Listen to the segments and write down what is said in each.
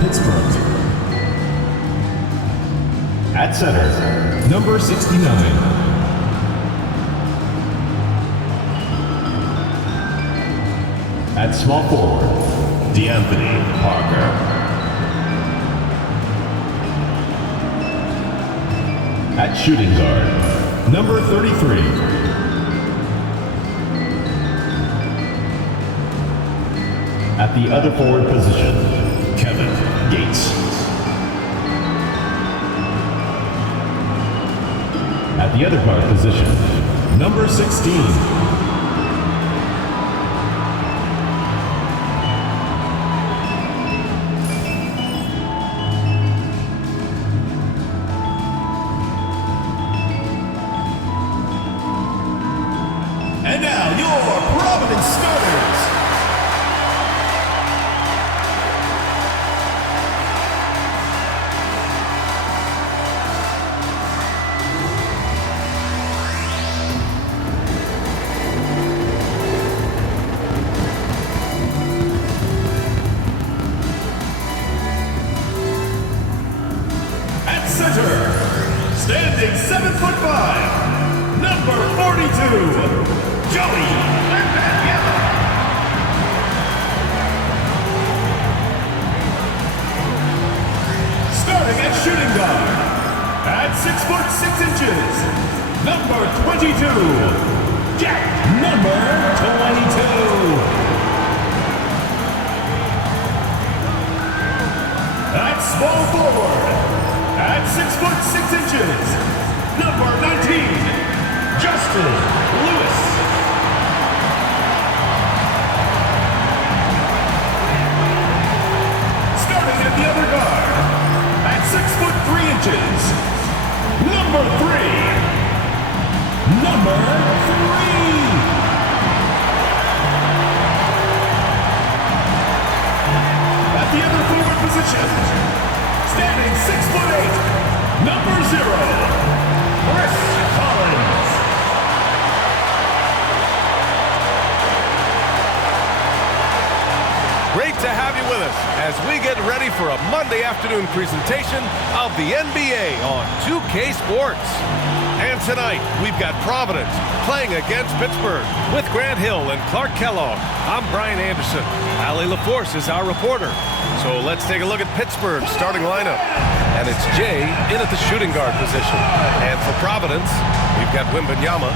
Pittsburgh. At center, number 69. At small forward, D'Anthony Parker. At shooting guard, number 33. At the other forward position, Kevin Gates. At the other guard position, number 16. And now your Providence starters. Standing 7'5", number 42, Joey Wembanyama. Starting at shooting guard, at 6'6", number 22, Jack number 22. At small forward, at 6'6", number 19, Justin Lewis. Starting at the other guard, at 6'3", number 3, number 3. At the other forward position, standing 6'8", number 0, Chris Collins. Great to have you with us as we get ready for a Monday afternoon presentation of the NBA on 2K Sports. And tonight, we've got Providence playing against Pittsburgh with Grant Hill and Clark Kellogg. I'm Brian Anderson. Allie LaForce is our reporter. So let's take a look at Pittsburgh's starting lineup. And it's Jay in at the shooting guard position. And for Providence, we've got Wembanyama,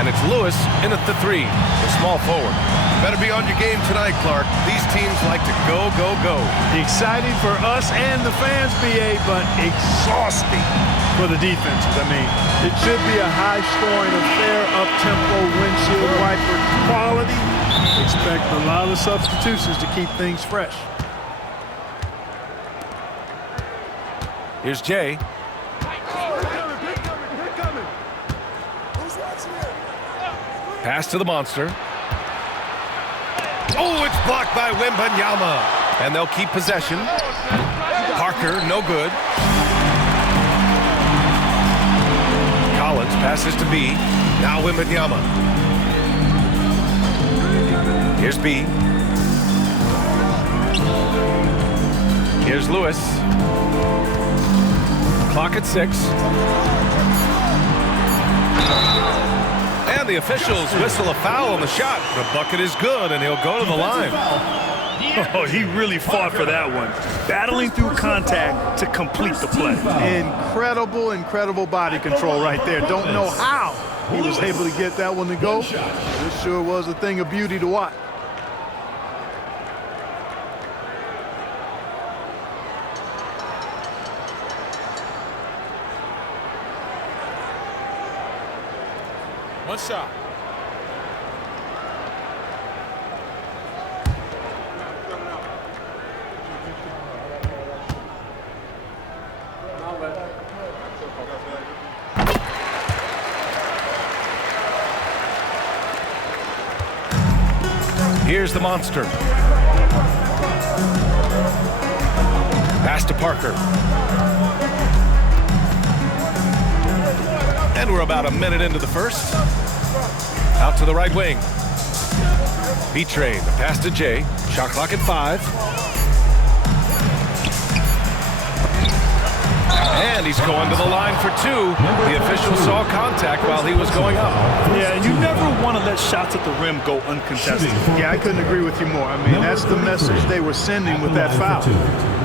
and it's Lewis in at the 3, the small forward. Better be on your game tonight, Clark. These teams like to go, go, go. Exciting for us and the fans, BA, but exhausting for the defenses. I mean, it should be a high-scoring affair, up-tempo, windshield wiper quality. Expect a lot of substitutions to keep things fresh. Here's Jay. Pass to the monster. Oh, it's blocked by Wembanyama. And they'll keep possession. Parker, no good. Collins passes to B. Now Wembanyama. Here's B. Here's Lewis. Clock at 6. And the officials whistle a foul on the shot. The bucket is good, and he'll go to the line. Oh, he really fought for that one. Battling through contact to complete the play. Incredible, incredible body control right there. Don't know how he was able to get that one to go. This sure was a thing of beauty to watch. One shot. Here's the monster. Pass to Parker. And we're about a minute into the first. Out to the right wing. B-Train, the pass to Jay. Shot clock at 5. And he's going to the line for two. The official saw contact while he was going up. Yeah, and you never want to let shots at the rim go uncontested. Yeah, I couldn't agree with you more. I mean, that's the message they were sending with that foul.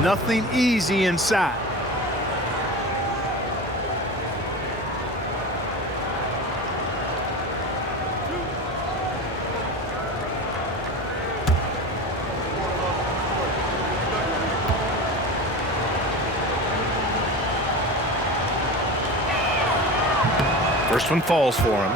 Nothing easy inside. First one falls for him.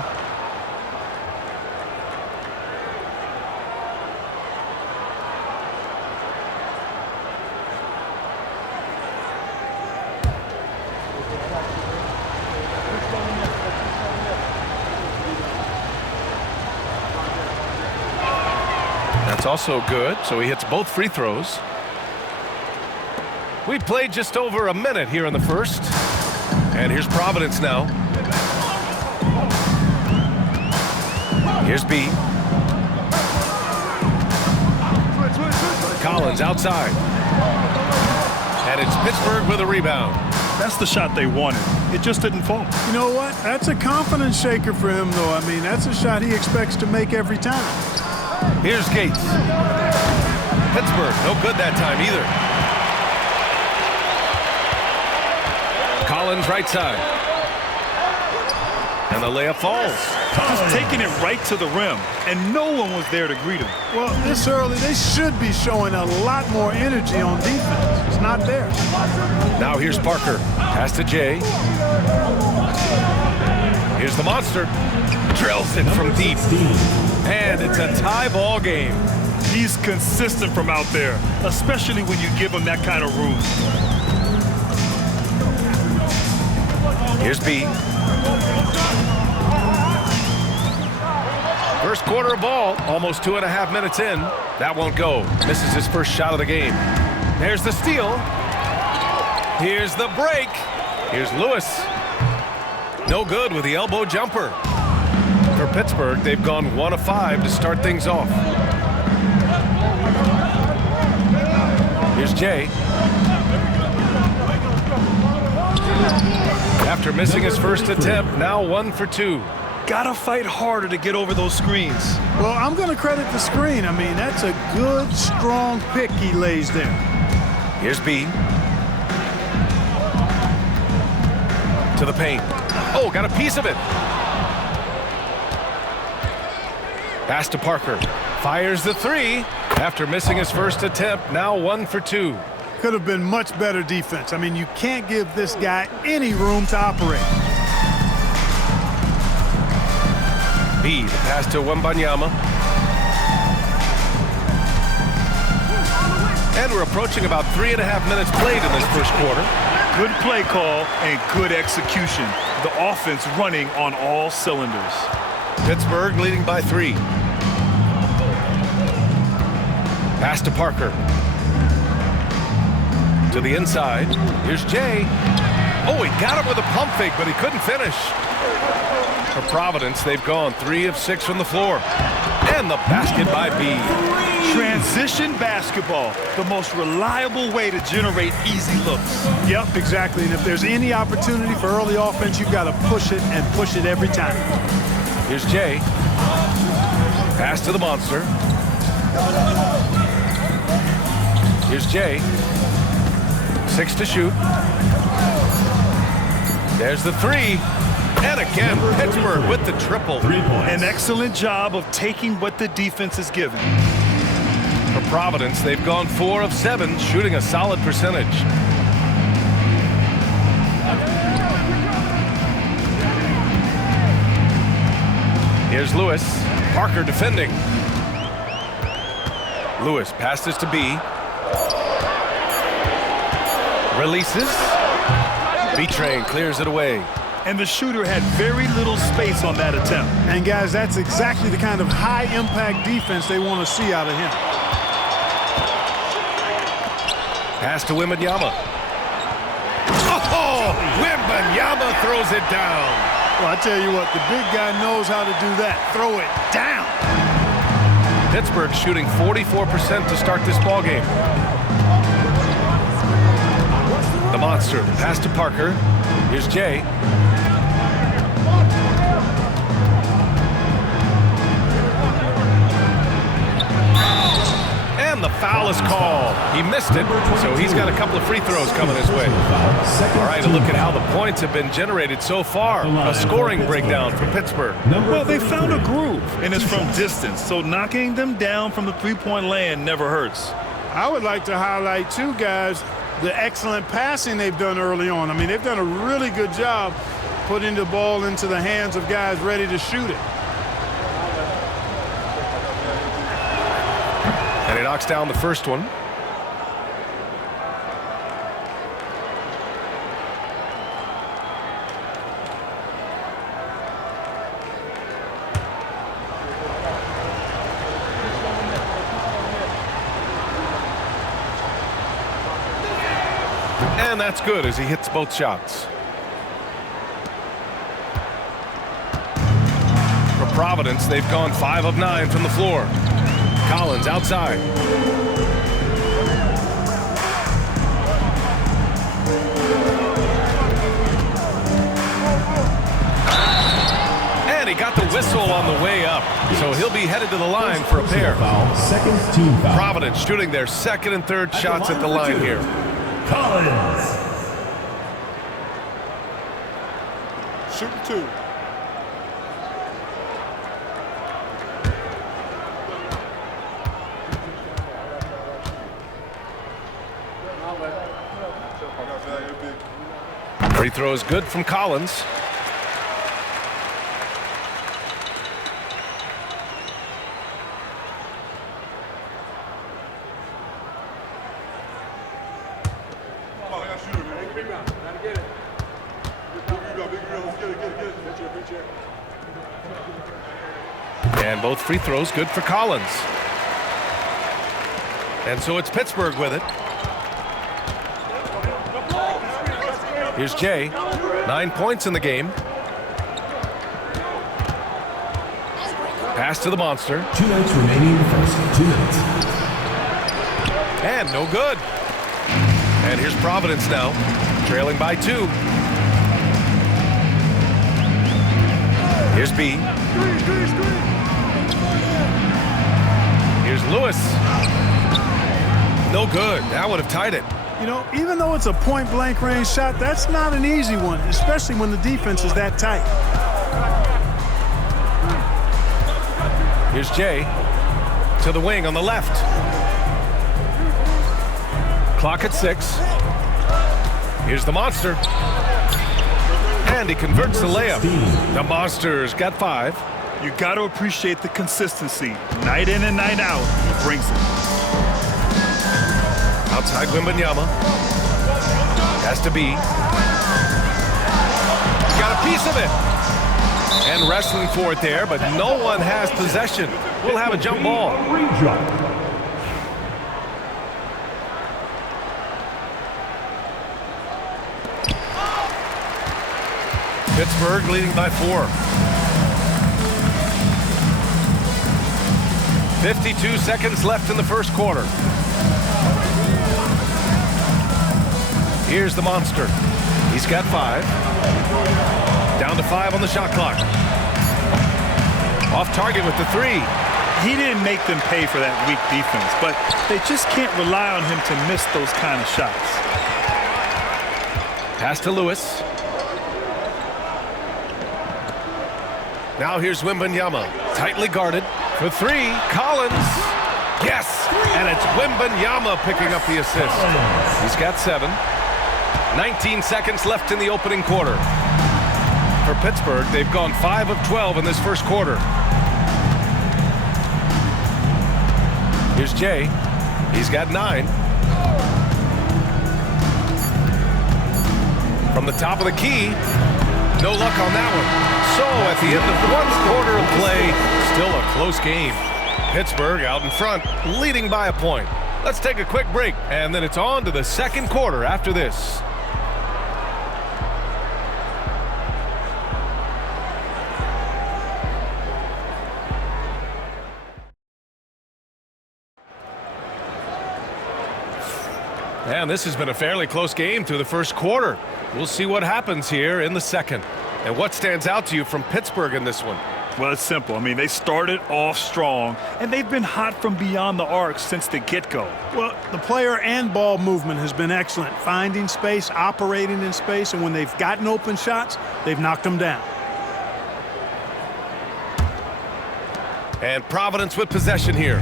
That's also good, so he hits both free throws. We played just over a minute here in the first. And here's Providence now. Here's B. Collins outside. And it's Pittsburgh with a rebound. That's the shot they wanted. It just didn't fall. You know what? That's a confidence shaker for him, though. I mean, that's a shot he expects to make every time. Here's Gates. Pittsburgh, no good that time either. Collins right side. And the layup falls. Just taking it right to the rim, and no one was there to greet him. Well, this early, they should be showing a lot more energy on defense. It's not there. Now here's Parker. Pass to Jay. Here's the monster. Drills it from deep. And it's a tie ball game. He's consistent from out there, especially when you give him that kind of room. Here's B. First quarter of ball, almost 2.5 minutes in. That won't go. Misses his first shot of the game. There's the steal. Here's the break. Here's Lewis. No good with the elbow jumper. For Pittsburgh, they've gone 1 of 5 to start things off. Here's Jay. After missing his first attempt, now 1 for 2. Gotta fight harder to get over those screens. Well, I'm going to credit the screen. I mean, that's a good, strong pick he lays there. Here's B. To the paint. Oh, got a piece of it. Pass to Parker. Fires the three. After missing his first attempt, now 1 for 2. Could have been much better defense. I mean, you can't give this guy any room to operate. B, the pass to Wembanyama. And we're approaching about 3.5 minutes played in this first quarter. Good play call and good execution. The offense running on all cylinders. Pittsburgh leading by 3. Pass to Parker. To the inside. Here's Jay. Oh, he got him with a pump fake, but he couldn't finish. For Providence, they've gone 3 of 6 from the floor. And the basket by B. Transition basketball, the most reliable way to generate easy looks. Yep, exactly. And if there's any opportunity for early offense, you've got to push it and push it every time. Here's Jay. Pass to the monster. Here's Jay. 6 to shoot. There's the 3. And again, Pittsburgh with the triple. 3 points. An excellent job of taking what the defense is given. For Providence, they've gone 4 of 7, shooting a solid percentage. Here's Lewis. Parker defending. Lewis passes to B. Releases. B-Train clears it away. And the shooter had very little space on that attempt. And guys, that's exactly the kind of high-impact defense they want to see out of him. Pass to Wembanyama. Oh, Wembanyama throws it down. Well, I tell you what, the big guy knows how to do that. Throw it down. Pittsburgh shooting 44% to start this ballgame. The monster. Pass to Parker. Here's Jay. And the foul is called. He missed it, so he's got a couple of free throws coming his way. All right, a look at how the points have been generated so far. A scoring breakdown for Pittsburgh. Well, they found a groove, and it's from distance, so knocking them down from the three-point land never hurts. I would like to highlight, too, guys, the excellent passing they've done early on. I mean, they've done a really good job putting the ball into the hands of guys ready to shoot it. And he knocks down the first one. And that's good as he hits both shots. For Providence, they've gone 5 of 9 from the floor. Collins outside. And he got the whistle on the way up, so he'll be headed to the line for a pair. Second team foul. Providence shooting their second and third shots at the line here. Collins. Shooting 2. Free throw is good from Collins. And both free throws good for Collins. And so it's Pittsburgh with it. Here's Jay. 9 points in the game. Pass to the monster. 2 minutes remaining in the first. 2 minutes. And no good. And here's Providence now, trailing by 2. Here's B. Here's Lewis. No good. That would have tied it. You know, even though it's a point-blank range shot, that's not an easy one, especially when the defense is that tight. Here's Jay to the wing on the left. Clock at 6. Here's the monster. And he converts the layup. The monster's got 5. You got to appreciate the consistency. Night in and night out, he brings it. Outside Wembanyama. Has to be. Got a piece of it. And wrestling for it there, but no one has possession. We'll have a jump ball. Pittsburgh leading by 4. 52 seconds left in the first quarter. Here's the monster. He's got 5. Down to 5 on the shot clock. Off target with the 3. He didn't make them pay for that weak defense, but they just can't rely on him to miss those kind of shots. Pass to Lewis. Now here's Wembanyama. Tightly guarded for 3. Collins. Yes! And it's Wembanyama picking up the assist. He's got 7. 19 seconds left in the opening quarter. For Pittsburgh, they've gone 5 of 12 in this first quarter. Here's Jay. He's got 9. From the top of the key. No luck on that one. So at the end of 1 quarter of play, still a close game. Pittsburgh out in front, leading by a point. Let's take a quick break, and then it's on to the second quarter after this. And Man, this has been a fairly close game through the first quarter. We'll see what happens here in the second. And what stands out to you from Pittsburgh in this one? Well, it's simple. I mean, they started off strong, and they've been hot from beyond the arc since the get-go. Well, the player and ball movement has been excellent. Finding space, operating in space, and when they've gotten open shots, they've knocked them down. And Providence with possession here.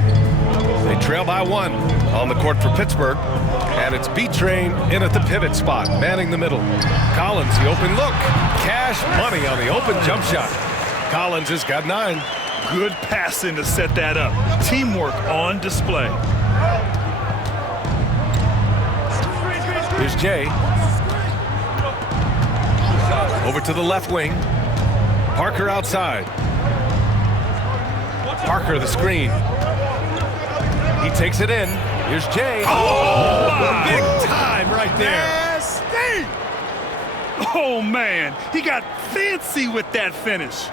They trail by 1 on the court for Pittsburgh. And it's B-Train in at the pivot spot, manning the middle. Collins, the open look. Cash money on the open jump shot. Collins has got 9. Good passing to set that up. Teamwork on display. Here's Jay. Over to the left wing. Parker outside. Parker the screen. He takes it in. Here's Jay. Oh, big time right there. Oh, man. He got fancy with that finish.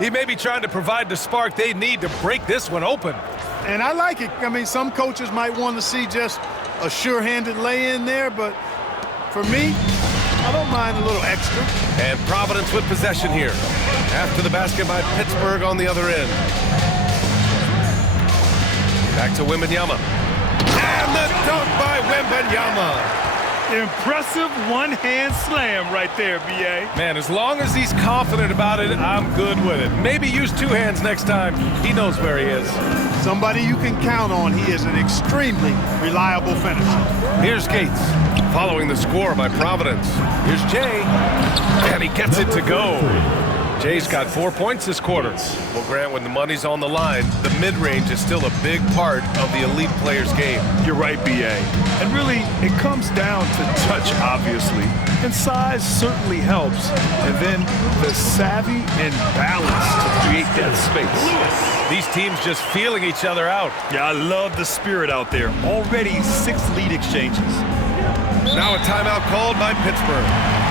He may be trying to provide the spark they need to break this one open. And I like it. I mean, some coaches might want to see just a sure-handed lay-in there, but for me, I don't mind a little extra. And Providence with possession here. After the basket by Pittsburgh on the other end. Back to Wembanyama. And the dunk by Wembanyama. Impressive one-hand slam right there, B.A. Man, as long as he's confident about it, I'm good with it. Maybe use 2 hands next time. He knows where he is. Somebody you can count on. He is an extremely reliable finisher. Here's Gates, following the score by Providence. Here's Jay, and he gets it to go. Jay's got 4 points this quarter. Well, Grant, when the money's on the line, the mid-range is still a big part of the elite player's game. You're right, B.A. And really, it comes down to touch, obviously. And size certainly helps. And then the savvy and balance to create that space. These teams just feeling each other out. Yeah, I love the spirit out there. Already 6 lead exchanges. Now a timeout called by Pittsburgh.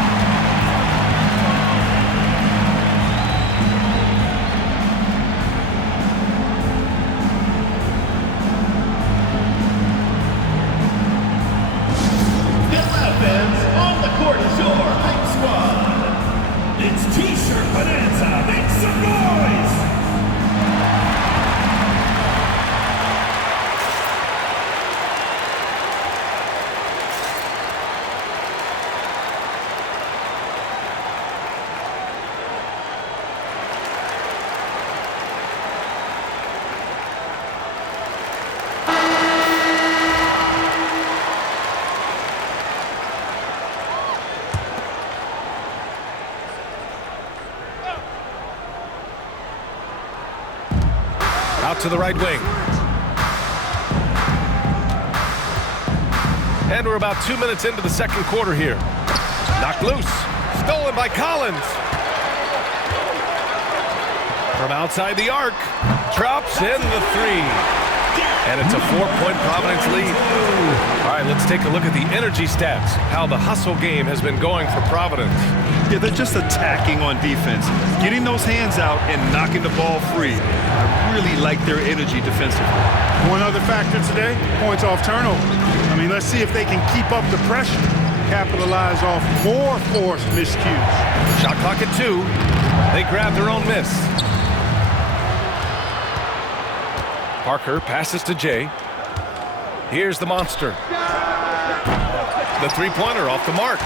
Out to the right wing. And we're about 2 minutes into the second quarter here. Knocked loose. Stolen by Collins. From outside the arc. Drops in the 3. And it's a 4-point Providence lead. All right, let's take a look at the energy stats. How the hustle game has been going for Providence. Yeah, they're just attacking on defense. Getting those hands out and knocking the ball free. I really like their energy defensively. One other factor today, points off turnover. I mean, let's see if they can keep up the pressure, capitalize off more forced miscues. Shot clock at 2. They grab their own miss. Parker passes to Jay. Here's the monster. The 3-pointer off the mark.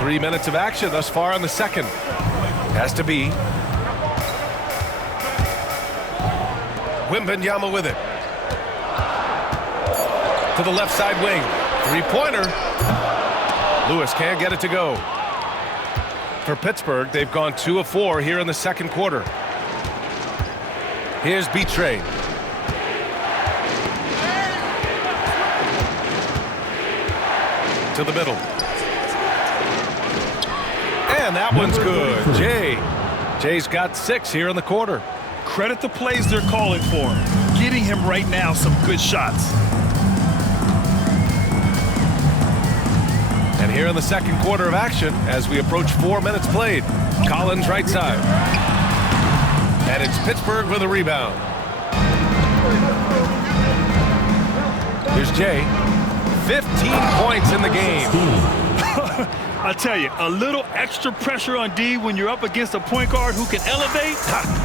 Three minutes of action thus far in the second. Has to be. Wembanyama with it. To the left side wing. 3-pointer. Lewis can't get it to go. For Pittsburgh, they've gone 2 of 4 here in the second quarter. Here's B-Train. To the middle. And that one's good. Jay's got 6 here in the quarter. Credit the plays they're calling for. Getting him right now some good shots. And here in the second quarter of action, as we approach 4 minutes played, Collins right side. And it's Pittsburgh with a rebound. Here's Jay. 15 points in the game. I tell you, a little extra pressure on D when you're up against a point guard who can elevate.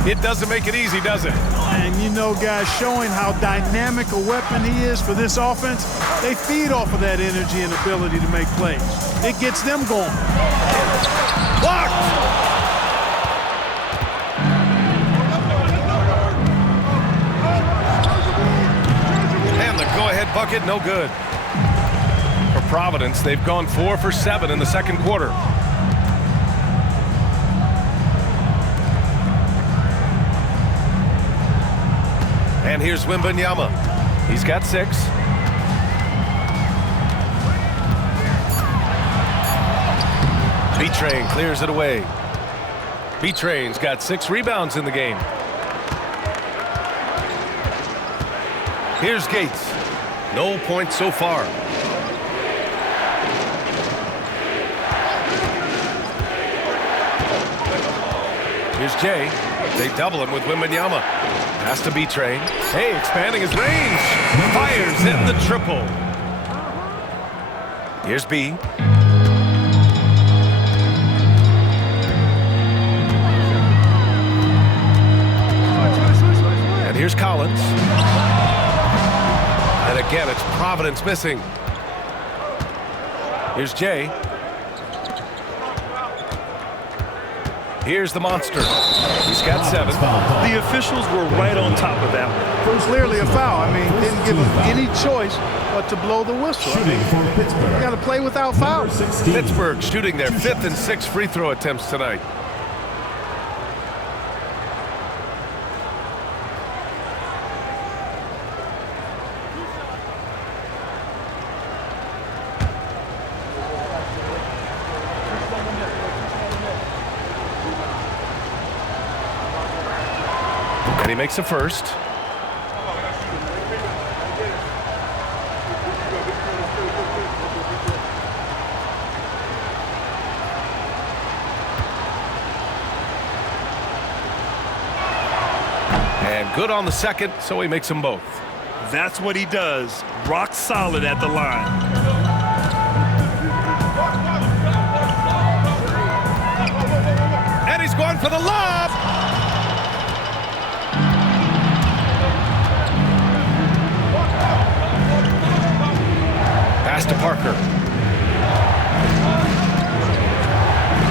It doesn't make it easy, does it? And you know, guys, showing how dynamic a weapon he is for this offense, they feed off of that energy and ability to make plays. It gets them going. Blocked! And the go-ahead bucket, no good. For Providence, they've gone 4 for 7 in the second quarter. And here's Wembanyama. He's got 6. B-Train clears it away. B-Train's got 6 rebounds in the game. Here's Gates. No points so far. Here's Jay. They double him with Wembanyama. Pass to B-Train. Hey, expanding his range. Fires in the triple. Here's B. And here's Collins. And again, it's Providence missing. Here's Jay. Here's the monster. He's got 7. The officials were right on top of that one. Clearly a foul. I mean, didn't give him any choice but to blow the whistle. Shooting for Pittsburgh. You got to play without fouls. 16. Pittsburgh shooting their 5th and 6th free throw attempts tonight. And he makes a first. And good on the second, so he makes them both. That's what he does. Rock solid at the line. And he's going for the lob. Pass to Parker.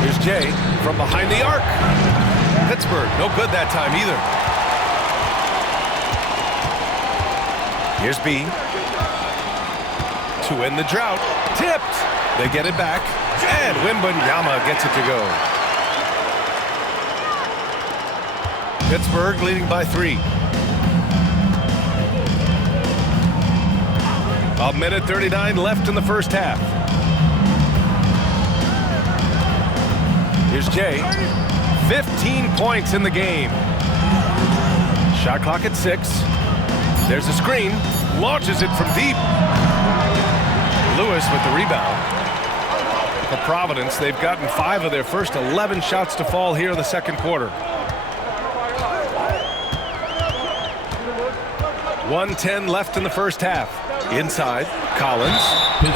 Here's Jay from behind the arc. Pittsburgh, no good that time either. Here's B. To end the drought. Tipped. They get it back. And Wembanyama gets it to go. Pittsburgh leading by 3. A minute 39 left in the first half. Here's Jay. 15 points in the game. Shot clock at 6. There's a screen. Launches it from deep. Lewis with the rebound. For Providence, they've gotten 5 of their first 11 shots to fall here in the second quarter. 1:10 left in the first half. Inside, Collins.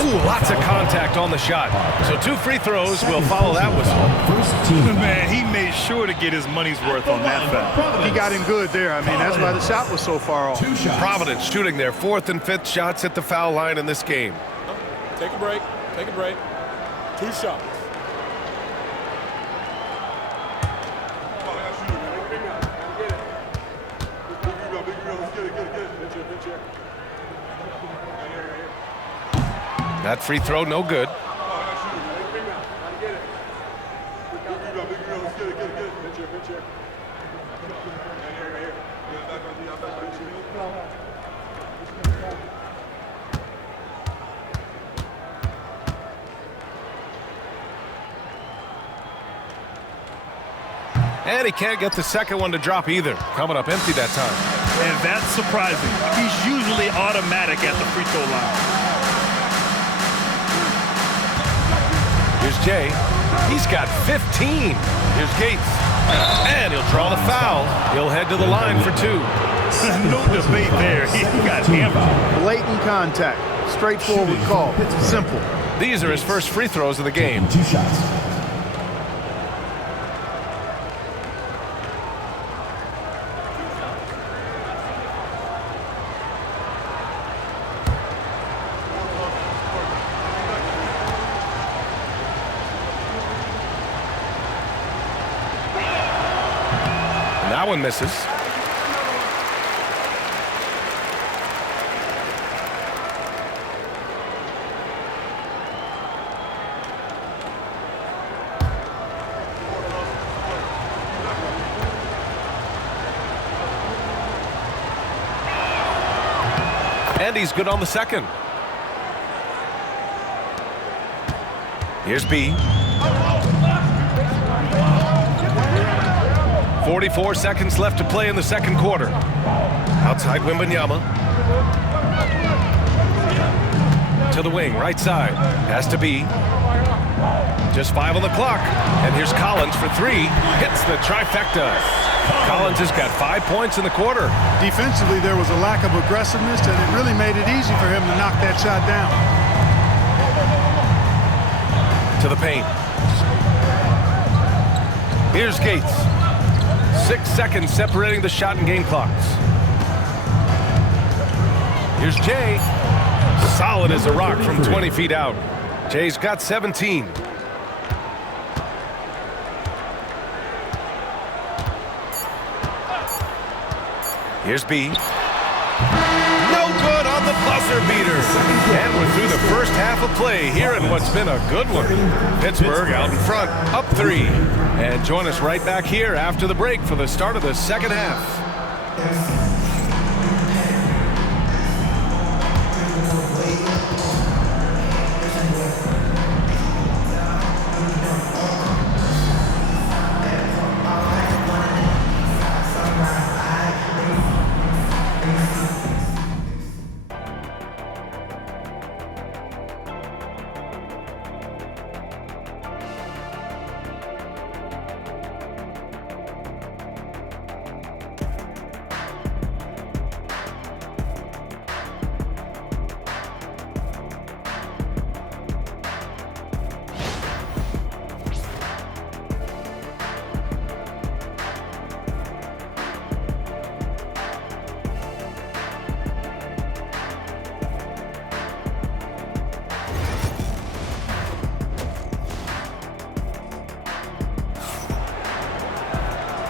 Ooh, lots of contact on the shot. So 2 free throws will follow that whistle. First team. Man, he made sure to get his money's worth on that foul. He got him good there. I mean, that's why the shot was so far off. 2 shots. Providence shooting their 4th and 5th shots at the foul line in this game. Take a break. Take a break. 2 shots. That free throw, no good. And he can't get the second one to drop either. Coming up empty that time. And that's surprising. He's usually automatic at the free throw line. Here's Jay. He's got 15. Here's Gates. And he'll draw the foul. He'll head to the line for 2. No debate there. He got hammered. Blatant contact. Straightforward call. Simple. These are his first free throws of the game. 2 shots. And that one misses. And he's good on the second. Here's B. 44 seconds left to play in the second quarter. Outside Wembanyama. To the wing, right side. Has to be. Just 5 on the clock. And here's Collins for 3. Hits the trifecta. Collins has got 5 points in the quarter. Defensively, there was a lack of aggressiveness, and it really made it easy for him to knock that shot down. To the paint. Here's Gates. 6 seconds separating the shot and game clocks. Here's Jay. Solid as a rock from 20 feet out. Jay's got 17. Here's B. No good on the buzzer beater. And we're through the first half of play here in what's been a good one. Pittsburgh out in front, up 3. And join us right back here after the break for the start of the second half.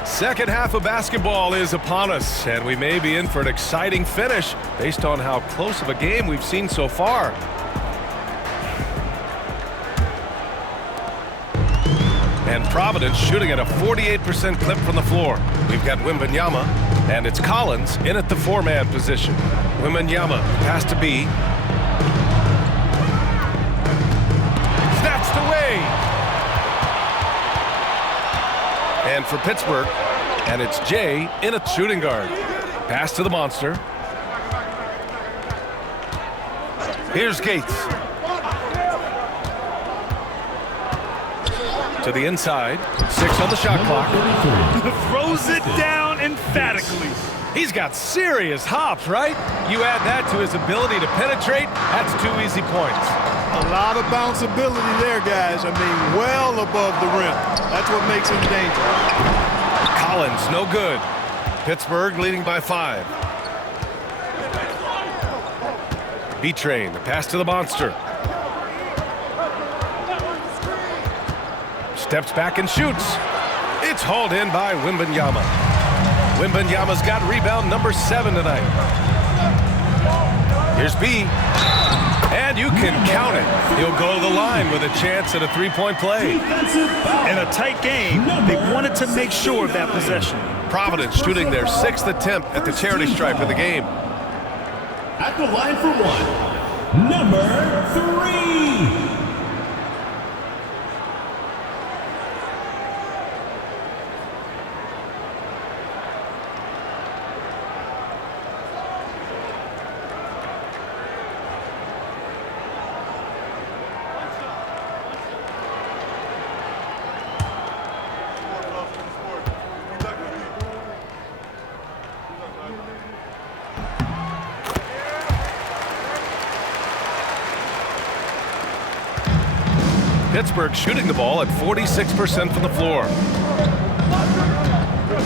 Second half of basketball is upon us, and we may be in for an exciting finish based on how close of a game we've seen so far. And Providence shooting at a 48% clip from the floor. We've got Wembanyama, and it's Collins in at the 4-man position. Wembanyama, pass to B. Snatched away. And for Pittsburgh, and it's Jay in a shooting guard. Pass to the monster. Here's Gates. To the inside. 6 on the shot clock. Throws it down emphatically. He's got serious hops, right? You add that to his ability to penetrate, that's 2 easy points. A lot of bounceability there, guys. I mean, well above the rim. That's what makes him dangerous. Collins, no good. Pittsburgh leading by 5. B-Train, the pass to the monster. Steps back and shoots. It's hauled in by Wembanyama. Wembanyama's got rebound number 7 tonight. Here's B. And you can count it. He'll go to the line with a chance at a 3-point play. In a tight game, they wanted to make sure of that possession. Providence shooting their 6th attempt at the charity stripe of the game. At the line for 1, number 3. Pittsburgh shooting the ball at 46% from the floor.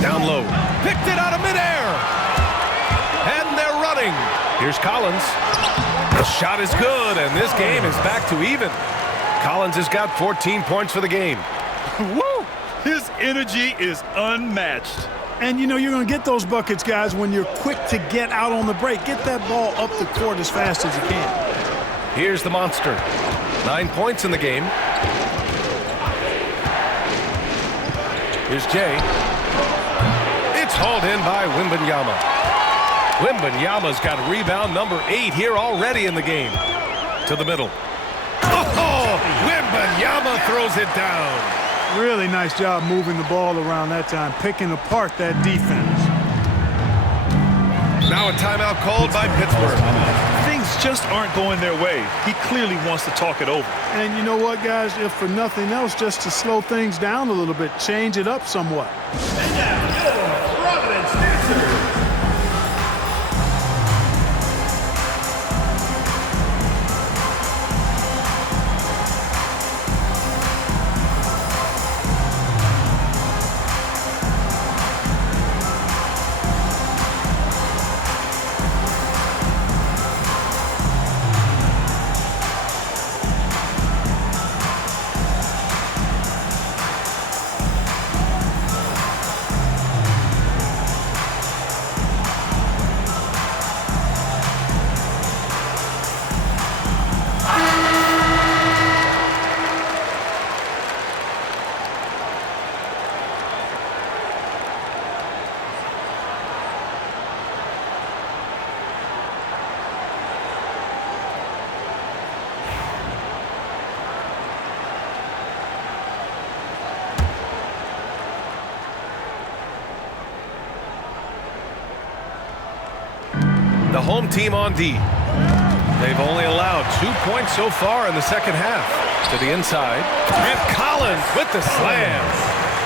Down low. Picked it out of midair. And they're running. Here's Collins. The shot is good, and this game is back to even. Collins has got 14 points for the game. Woo! His energy is unmatched. And, you know, you're going to get those buckets, guys, when you're quick to get out on the break. Get that ball up the court as fast as you can. Here's the monster. 9 points in the game. Here's Jay. It's hauled in by Wembanyama. Wembanyama's got rebound number 8 here already in the game. To the middle. Oh, Wembanyama throws it down. Really nice job moving the ball around that time, picking apart that defense. Now a timeout called by Pittsburgh. Things just aren't going their way. He clearly wants to talk it over. And you know what, guys? If for nothing else, just to slow things down a little bit, change it up somewhat. And now, your Providence answers. The home team on D. They've only allowed 2 points so far in the second half. To the inside. And Collins with the slam.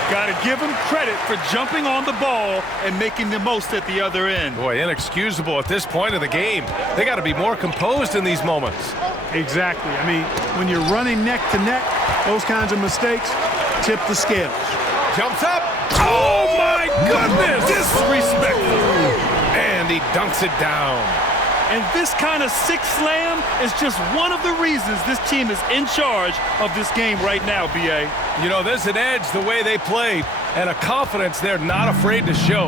Got to give him credit for jumping on the ball and making the most at the other end. Boy, inexcusable at this point of the game. They got to be more composed in these moments. Exactly. I mean, when you're running neck to neck, those kinds of mistakes tip the scales. Jumps up. Oh, my goodness. Disrespectful. And he dunks it down. And this kind of sick slam is just one of the reasons this team is in charge of this game right now, B.A. You know, there's an edge the way they play and a confidence they're not afraid to show.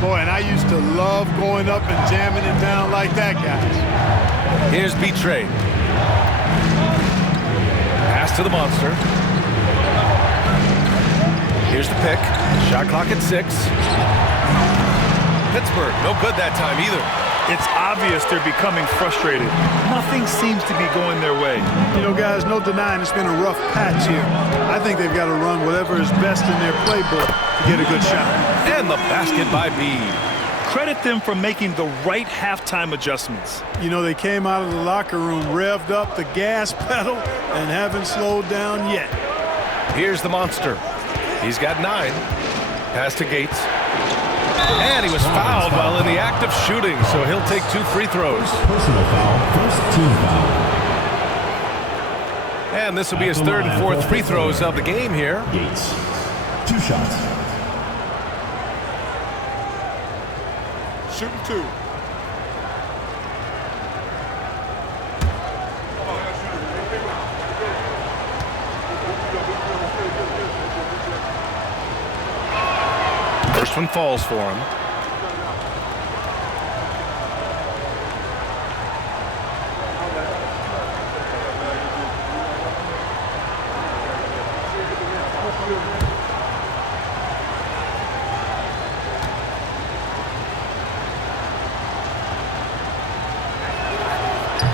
Boy, and I used to love going up and jamming it down like that, guys. Here's B-Trey. Pass to the monster. Here's the pick. Shot clock at 6. Pittsburgh, no good that time either. It's obvious they're becoming frustrated. Nothing seems to be going their way. You know, guys, no denying it's been a rough patch here. I think they've got to run whatever is best in their playbook to get a good shot. And the basket by B. Credit them for making the right halftime adjustments. You know, they came out of the locker room, revved up the gas pedal, and haven't slowed down yet. Here's the monster. He's got 9. Pass to Gates. And he was fouled while in the act of shooting, so he'll take 2 free throws. Personal foul, first team foul. And this will be his 3rd and 4th free throws of the game here. Gates, 2 shots. Shooting 2. First one falls for him.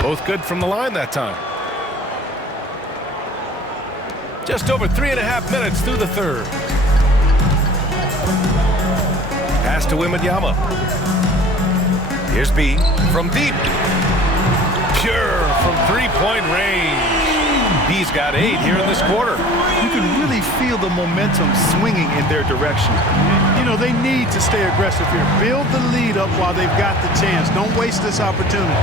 Both good from the line that time. Just over 3.5 minutes through the 3rd. Pass to Wembanyama. Here's B from deep. Pure from 3-point range. B's got 8 here in this quarter. You can really feel the momentum swinging in their direction. You know, they need to stay aggressive here. Build the lead up while they've got the chance. Don't waste this opportunity.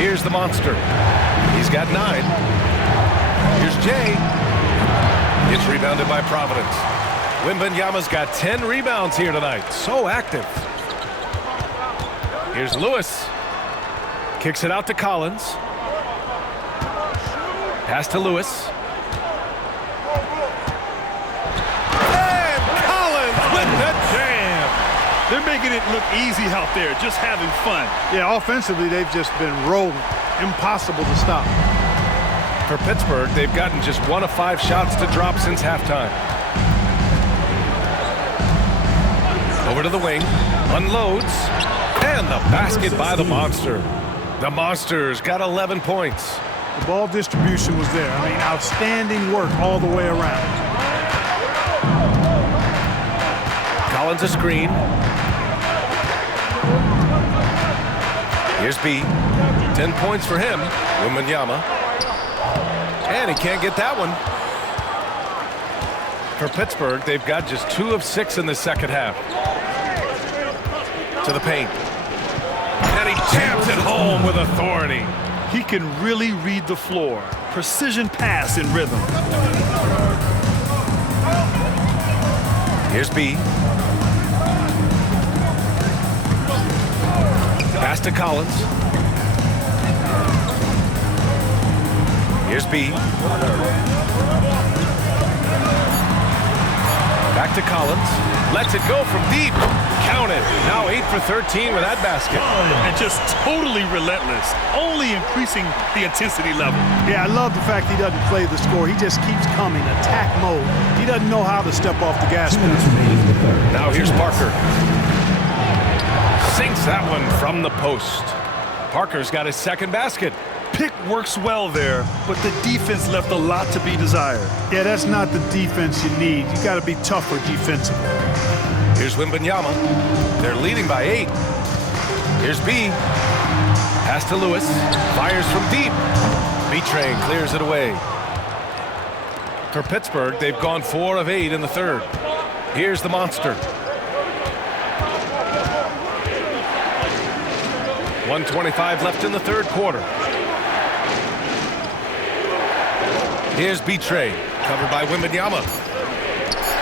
Here's the monster. He's got 9. Here's Jay. It's rebounded by Providence. Wembanyama's got 10 rebounds here tonight. So active. Here's Lewis. Kicks it out to Collins. Pass to Lewis. And Collins with the jam. They're making it look easy out there, just having fun. Yeah, offensively, they've just been rolling. Impossible to stop. For Pittsburgh, they've gotten just 1 of 5 shots to drop since halftime. Over to the wing, unloads, and the basket by the Monster. The Monsters got 11 points. The ball distribution was there. I mean, outstanding work all the way around. Collins a screen. Here's B. 10 points for him, Wembanyama. And he can't get that one. For Pittsburgh, they've got just 2 of 6 in the second half. To the paint. And he jams it home with authority. He can really read the floor. Precision pass in rhythm. Here's B. Pass to Collins. Here's B. Back to Collins. Lets it go from deep. Count it. Now 8 for 13 with that basket. And just totally relentless. Only increasing the intensity level. Yeah, I love the fact he doesn't play the score. He just keeps coming, attack mode. He doesn't know how to step off the gas pedal. Now here's Parker. Sinks that one from the post. Parker's got his second basket. Pick works well there, but the defense left a lot to be desired. Yeah, that's not the defense you need. You got to be tougher defensively. Here's Wembanyama. They're leading by 8. Here's B. Pass to Lewis. Fires from deep. B-Train clears it away. For Pittsburgh, they've gone 4 of 8 in the third. Here's the Monster. 1:25 left in the third quarter. Here's B-Train, covered by Wembanyama.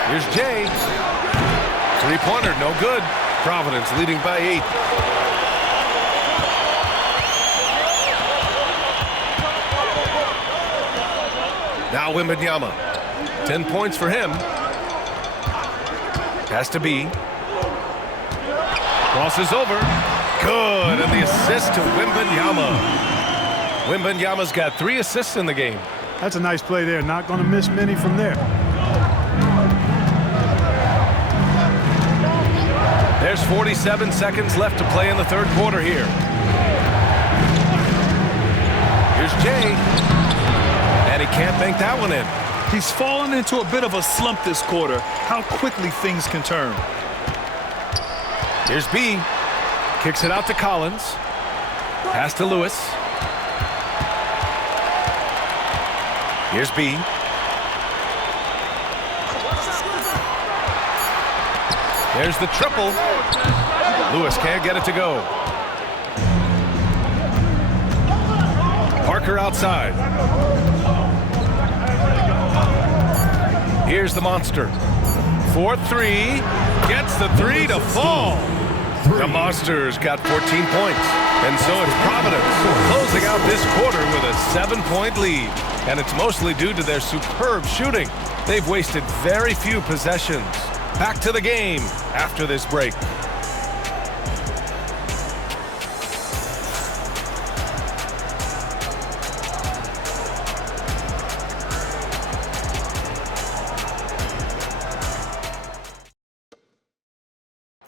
Here's Jay. Three-pointer, no good. Providence leading by 8. Now Wembanyama. 10 points for him. Pass to B. Crosses over. Good, and the assist to Wembanyama. Wembanyama's got 3 assists in the game. That's a nice play there. Not going to miss many from there. There's 47 seconds left to play in the third quarter here. Here's Jay. And he can't bank that one in. He's fallen into a bit of a slump this quarter. How quickly things can turn. Here's B. Kicks it out to Collins. Pass to Lewis. Here's B. There's the triple. Lewis can't get it to go. Parker outside. Here's the Monster. 4-3. Gets the 3 to fall. The Monsters got 14 points. And so it's Providence closing out this quarter with a 7-point lead. And it's mostly due to their superb shooting. They've wasted very few possessions. Back to the game after this break.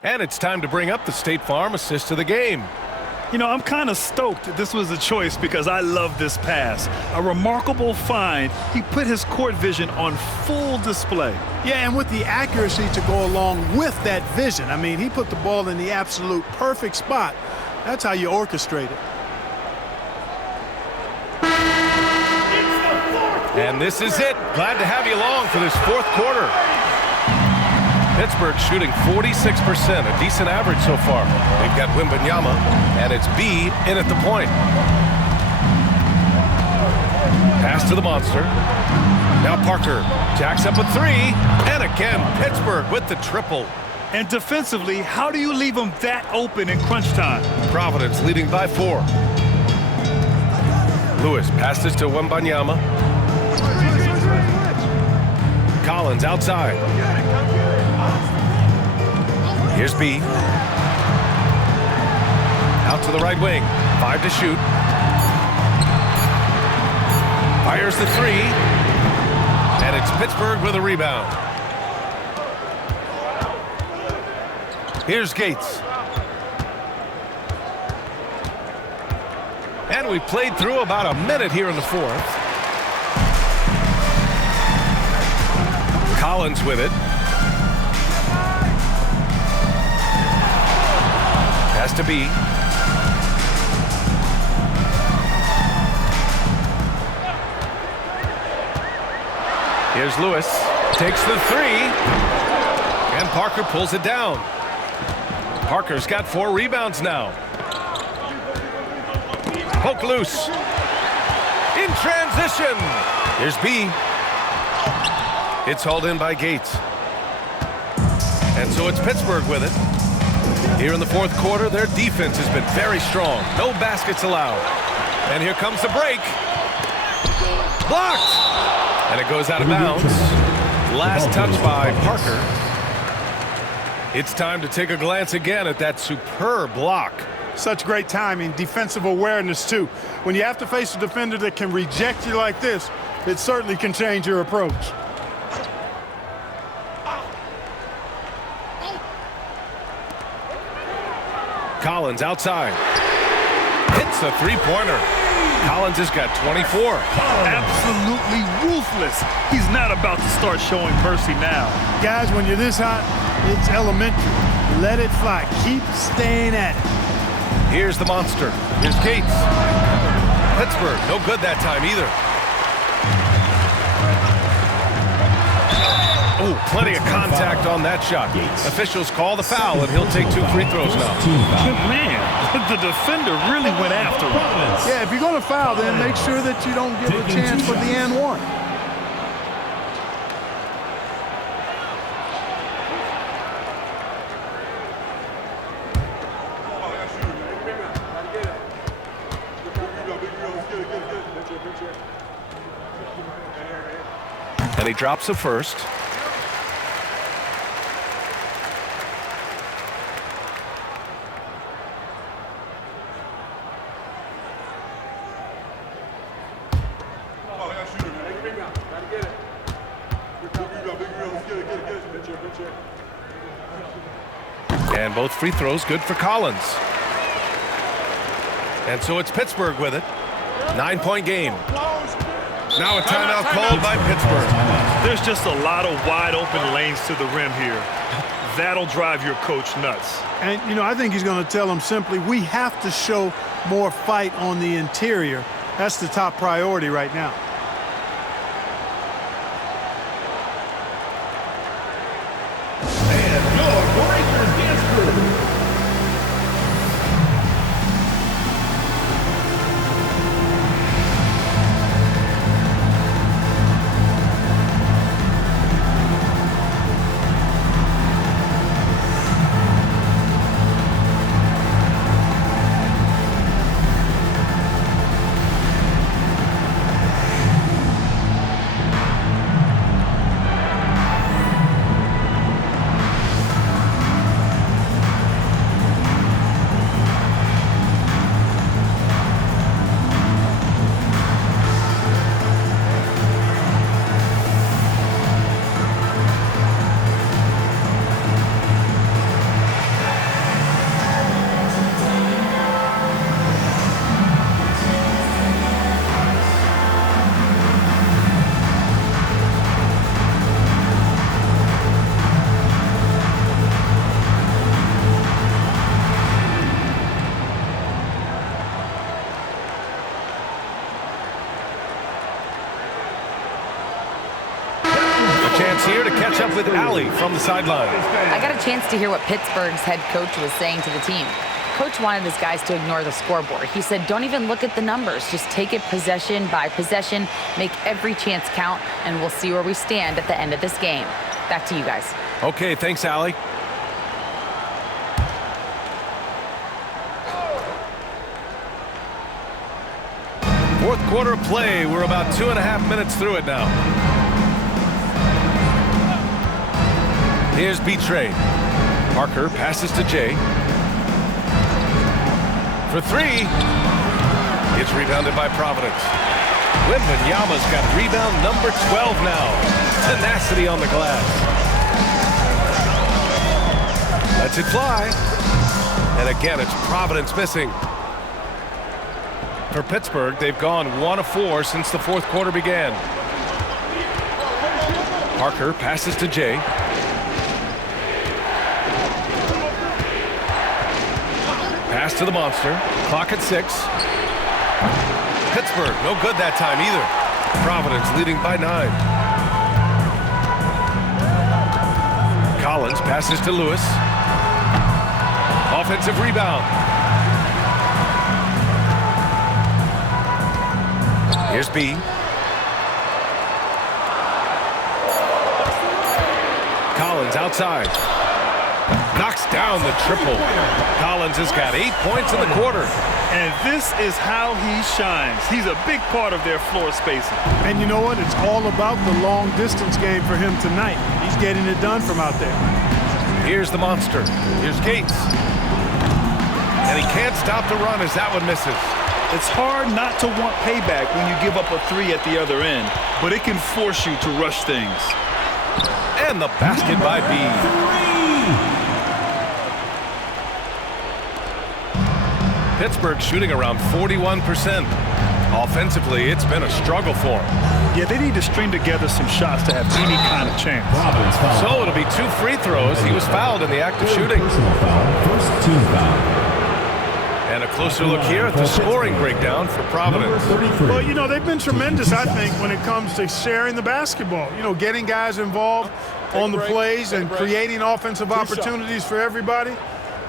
And it's time to bring up the State Farm assist of the game. You know, I'm kind of stoked this was a choice because I love this pass. A remarkable find. He put his court vision on full display. Yeah, and with the accuracy to go along with that vision. I mean, he put the ball in the absolute perfect spot. That's how you orchestrate it. And this is it. Glad to have you along for this fourth quarter. Pittsburgh shooting 46%, a decent average so far. They've got Wembanyama, and it's B in at the point. Pass to the Monster. Now Parker jacks up a three. And again, Pittsburgh with the triple. And defensively, how do you leave them that open in crunch time? Providence leading by 4. Lewis passes to Wembanyama. Collins outside. Here's B. Out to the right wing. 5 to shoot. Fires the three. And it's Pittsburgh with a rebound. Here's Gates. And we played through about a minute here in the 4th. Collins with it. Has to be. Here's Lewis. Takes the three. And Parker pulls it down. Parker's got 4 rebounds now. Poke loose. In transition. Here's B. It's hauled in by Gates. And so it's Pittsburgh with it. Here in the 4th quarter, their defense has been very strong. No baskets allowed. And here comes the break. Blocked. And it goes out of bounds. Last touch by Parker. It's time to take a glance again at that superb block. Such great timing, defensive awareness too. When you have to face a defender that can reject you like this, it certainly can change your approach. Collins outside. Hits a three-pointer. Collins has got 24. Absolutely ruthless. He's not about to start showing mercy now. Guys, when you're this hot, it's elementary. Let it fly. Keep staying at it. Here's the monster. Here's Gates. Pittsburgh, no good that time either. Oh, plenty of contact on that shot. Officials call the foul, and he'll take 2 free throws now. Man, the defender really went after him. Yeah, if you're going to foul, then make sure that you don't give a chance for the and one. And he drops a first. And both free throws good for Collins. And so it's Pittsburgh with it. 9-point game. Now a timeout called by Pittsburgh. There's just a lot of wide open lanes to the rim here. That'll drive your coach nuts. And, you know, I think he's going to tell them simply, we have to show more fight on the interior. That's the top priority right now. And your Breakers dance crew. Chance here to catch up with Allie from the sideline. I got a chance to hear what Pittsburgh's head coach was saying to the team. coach wanted his guys to ignore the scoreboard. He said, don't even look at the numbers. Just take it possession by possession, make every chance count, and we'll see where we stand at the end of this game. Back to you guys. Okay, thanks, Allie. Fourth quarter play. We're about 2.5 minutes through it now. Here's B-Trey. Parker passes to Jay. For three. It's rebounded by Providence. Wembanyama's got rebound number 12 now. Tenacity on the glass. Lets it fly. And again, it's Providence missing. For Pittsburgh, they've gone 1 of 4 since the fourth quarter began. Parker passes to Jay. Pass to the monster. Clock at 6. Pittsburgh, no good that time either. Providence leading by 9. Collins passes to Lewis. Offensive rebound. Here's B. Collins outside. Knocks down the triple. Collins has got 8 points in the quarter. And this is how he shines. He's a big part of their floor spacing. And you know what? It's all about the long distance game for him tonight. He's getting it done from out there. Here's the monster. Here's Gates. And he can't stop the run as that one misses. It's hard not to want payback when you give up a 3 at the other end, but it can force you to rush things. And the basket by B. Pittsburgh shooting around 41%. Offensively, it's been a struggle for them. Yeah, they need to string together some shots to have any kind of chance. So it'll be 2 free throws. He was fouled in the act of shooting. Personal foul. First team foul. And a closer look here at the scoring breakdown for Providence. Well, you know, they've been tremendous, I think, when it comes to sharing the basketball. You know, getting guys involved on the plays and creating offensive opportunities for everybody.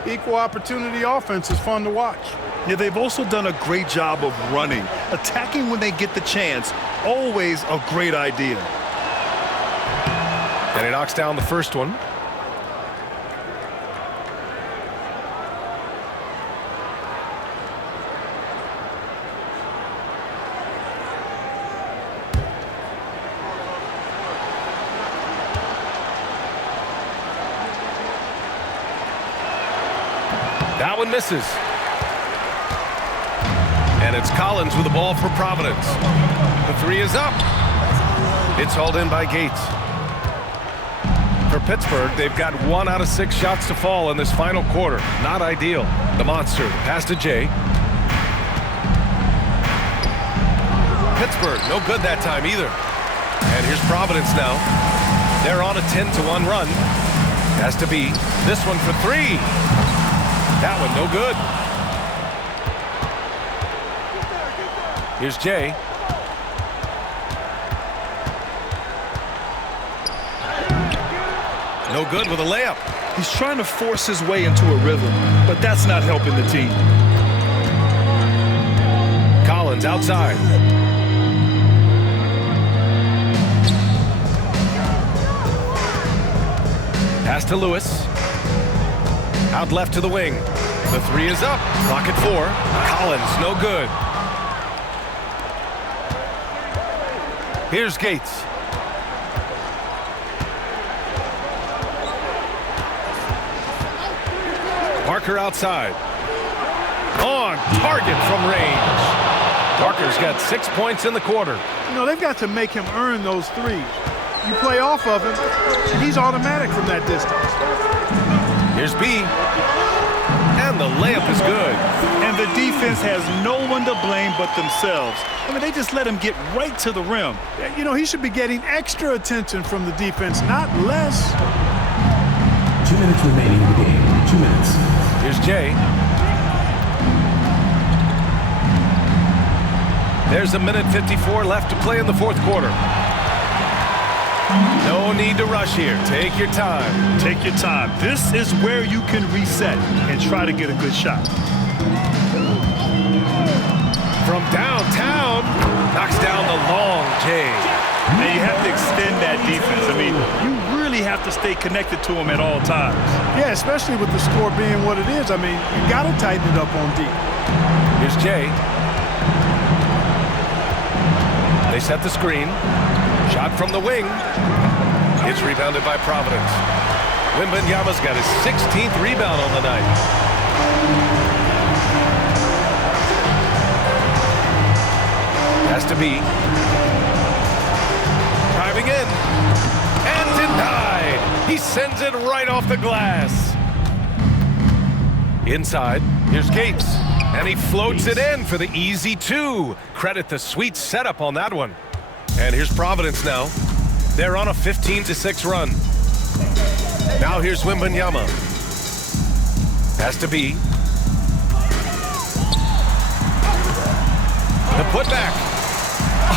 Equal opportunity offense is fun to watch. Yeah, they've also done a great job of running. Attacking when they get the chance, always a great idea. And he knocks down the first one. That one misses. And it's Collins with the ball for Providence. The 3 is up. It's hauled in by Gates. For Pittsburgh, they've got 1 out of 6 shots to fall in this final quarter. Not ideal. The monster pass to Jay. Pittsburgh, no good that time either. And here's Providence now. They're on a 10-1 run. Has to be this one for 3. That one no good. Here's Jay. No good with a layup. He's trying to force his way into a rhythm, but that's not helping the team. Collins outside. Pass to Lewis. Out left to the wing. The 3 is up. Clock at 4. Collins, no good. Here's Gates. Parker outside. On target from range. Parker's got 6 points in the quarter. You know, they've got to make him earn those 3s. You play off of him, and he's automatic from that distance. Here's B. And the layup is good. And the defense has no one to blame but themselves. I mean, they just let him get right to the rim. You know, he should be getting extra attention from the defense, not less. 2 minutes remaining in the game. 2 minutes. Here's Jay. There's 1:54 left to play in the fourth quarter. No need to rush here. Take your time. Take your time. This is where you can reset and try to get a good shot. From downtown, knocks down the long J. Now you have to extend that defense. I mean, you really have to stay connected to them at all times. Yeah, especially with the score being what it is. I mean, you got to tighten it up on D. Here's Jay. They set the screen. Shot from the wing. It's rebounded by Providence. Wembanyama's got his 16th rebound on the night. Has to be. Driving in. And denied. He sends it right off the glass. Inside, here's Gates. And he floats it in for the easy two. Credit the sweet setup on that one. And here's Providence now. They're on a 15-6 run. Now here's Wembanyama. Has to be. The putback.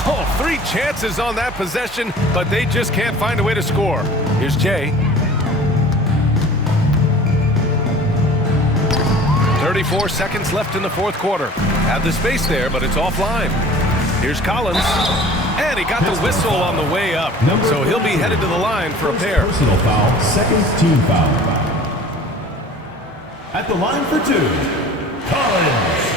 Oh, 3 chances on that possession, but they just can't find a way to score. Here's Jay. 34 seconds left in the fourth quarter. Had the space there, but it's offline. Here's Collins. And he got the whistle on the way up. So he'll be headed to the line for a pair. Personal foul, second team foul. At the line for 2, Collins.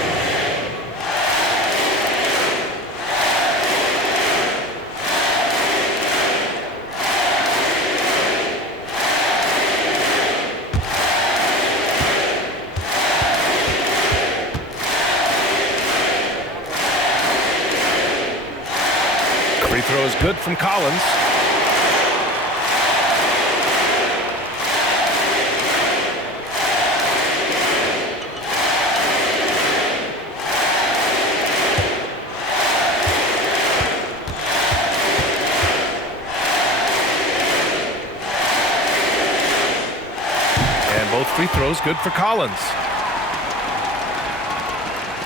Free throw is good from Collins. And both free throws good for Collins.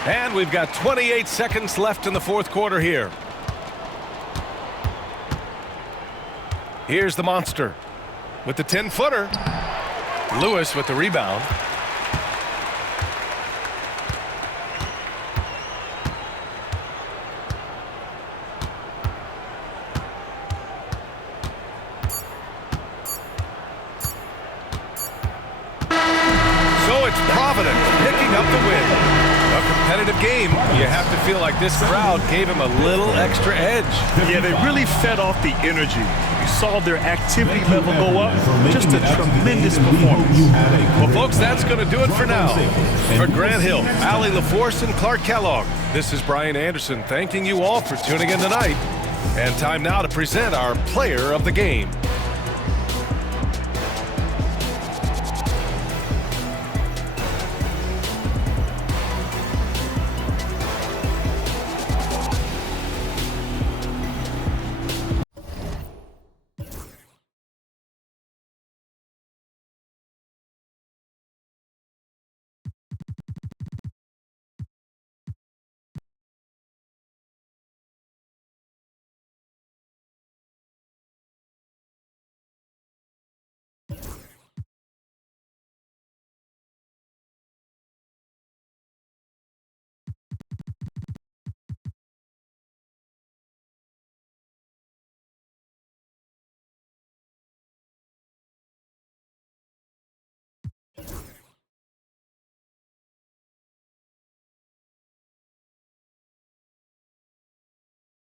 And we've got 28 seconds left in the fourth quarter here. Here's the monster with the 10-footer. Lewis with the rebound. So it's Providence picking up the win. A competitive game. You have to feel like this crowd gave him a little extra edge. Yeah, they really fed off the energy. You saw their activity level go up. Just a tremendous performance. Well, folks, that's going to do it for now. For Grant Hill, Allie LaForce, and Clark Kellogg, this is Brian Anderson thanking you all for tuning in tonight. And time now to present our player of the game.